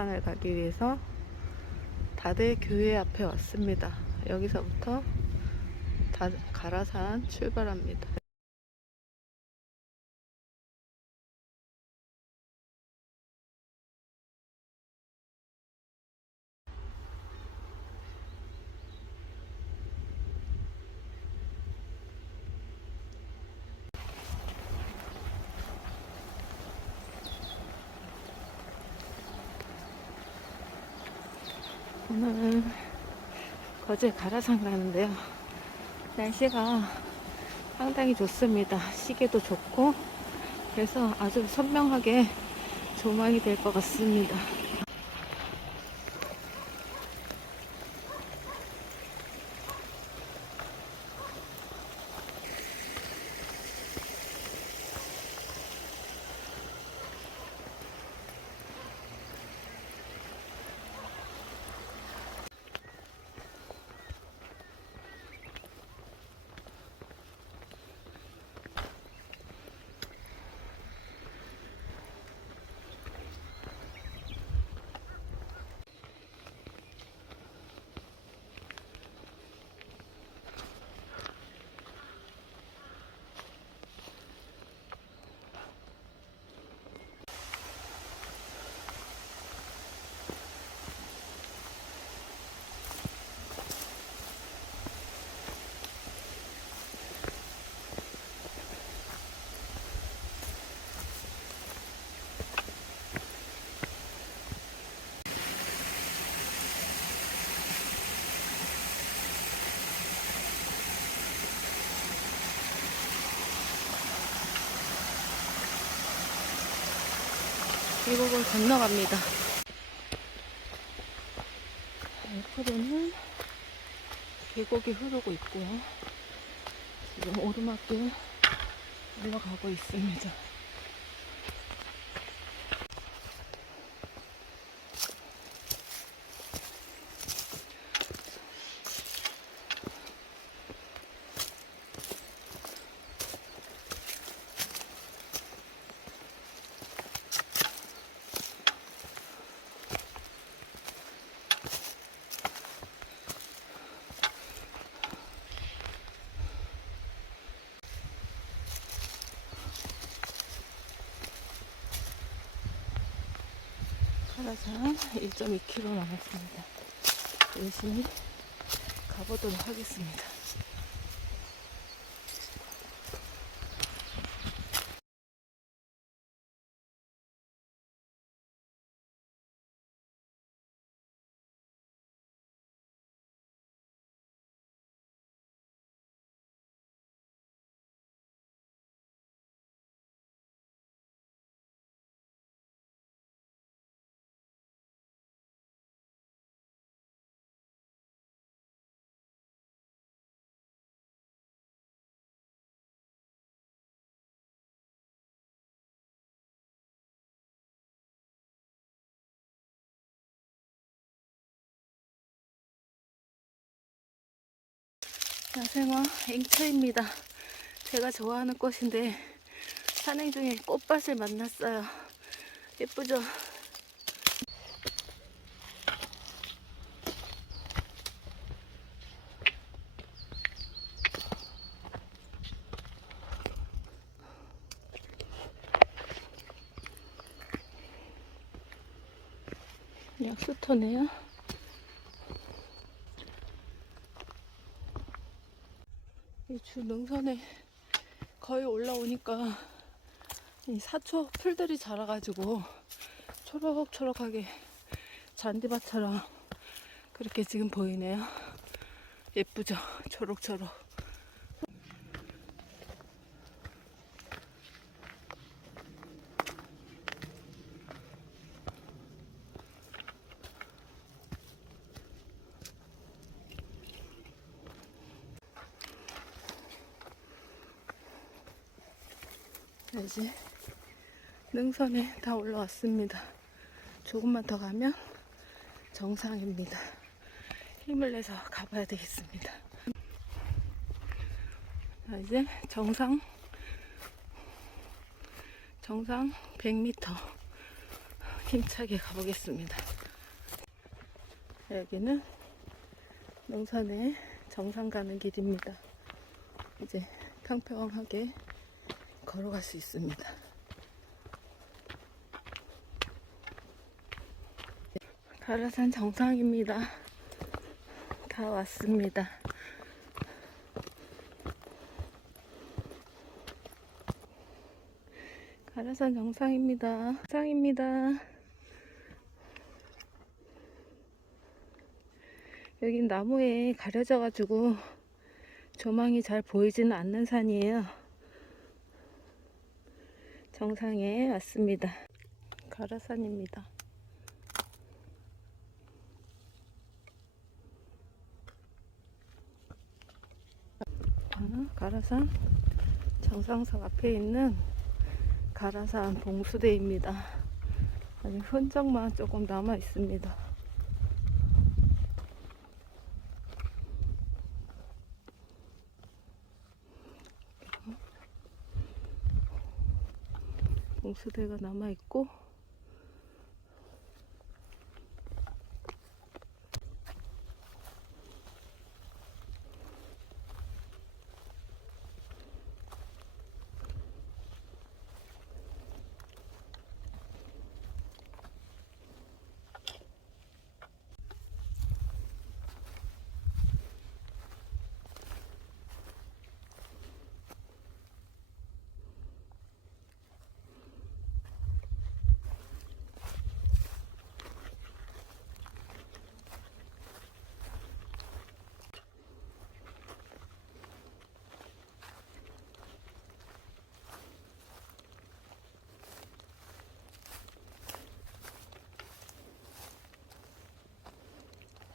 가라산을 가기 위해서 다대 교회 앞에 왔습니다. 여기서부터 다, 가라산 출발합니다. 오늘은 거제 가라산 가는데요. 날씨가 상당히 좋습니다. 시계도 좋고 그래서 아주 선명하게 조망이 될 것 같습니다. 이 부분 건너갑니다. 옆으로는 계곡이 흐르고 있고요. 지금 오르막길 올라가고 있습니다. 가라산 1.2km 남았습니다. 열심히 가보도록 하겠습니다. 야생화 앵처입니다. 제가 좋아하는 꽃인데 산행 중에 꽃밭을 만났어요. 예쁘죠? 약수터네요. 이주 능선에 거의 올라오니까 이 사초 풀들이 자라가지고 초록초록하게 잔디밭처럼 그렇게 지금 보이네요. 예쁘죠? 초록초록. 이제 능선에 다 올라왔습니다. 조금만 더 가면 정상입니다. 힘을 내서 가봐야 되겠습니다. 자, 이제 정상, 정상 100m 힘차게 가보겠습니다. 여기는 능선의 정상 가는 길입니다. 이제 평평하게 걸어갈 수 있습니다. 가라산 정상입니다. 다 왔습니다. 가라산 정상입니다. 정상입니다. 여긴 나무에 가려져가지고 조망이 잘 보이지는 않는 산이에요. 정상에 왔습니다. 가라산입니다. 자, 가라산 정상석 앞에 있는 가라산 봉수대입니다. 아직 흔적만 조금 남아 있습니다. 봉수대가 남아 있고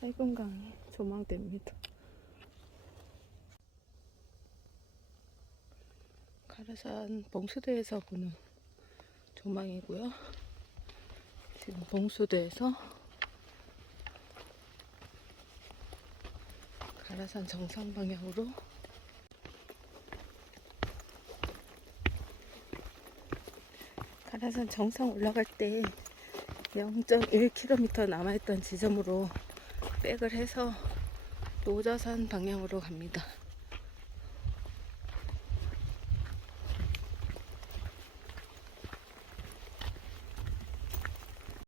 해금강이 조망됩니다. 가라산 봉수대에서 보는 조망이고요. 지금 봉수대에서 가라산 정상 방향으로 가라산 정상 올라갈 때 0.1km 남아있던 지점으로 백을 해서 노자산 방향으로 갑니다.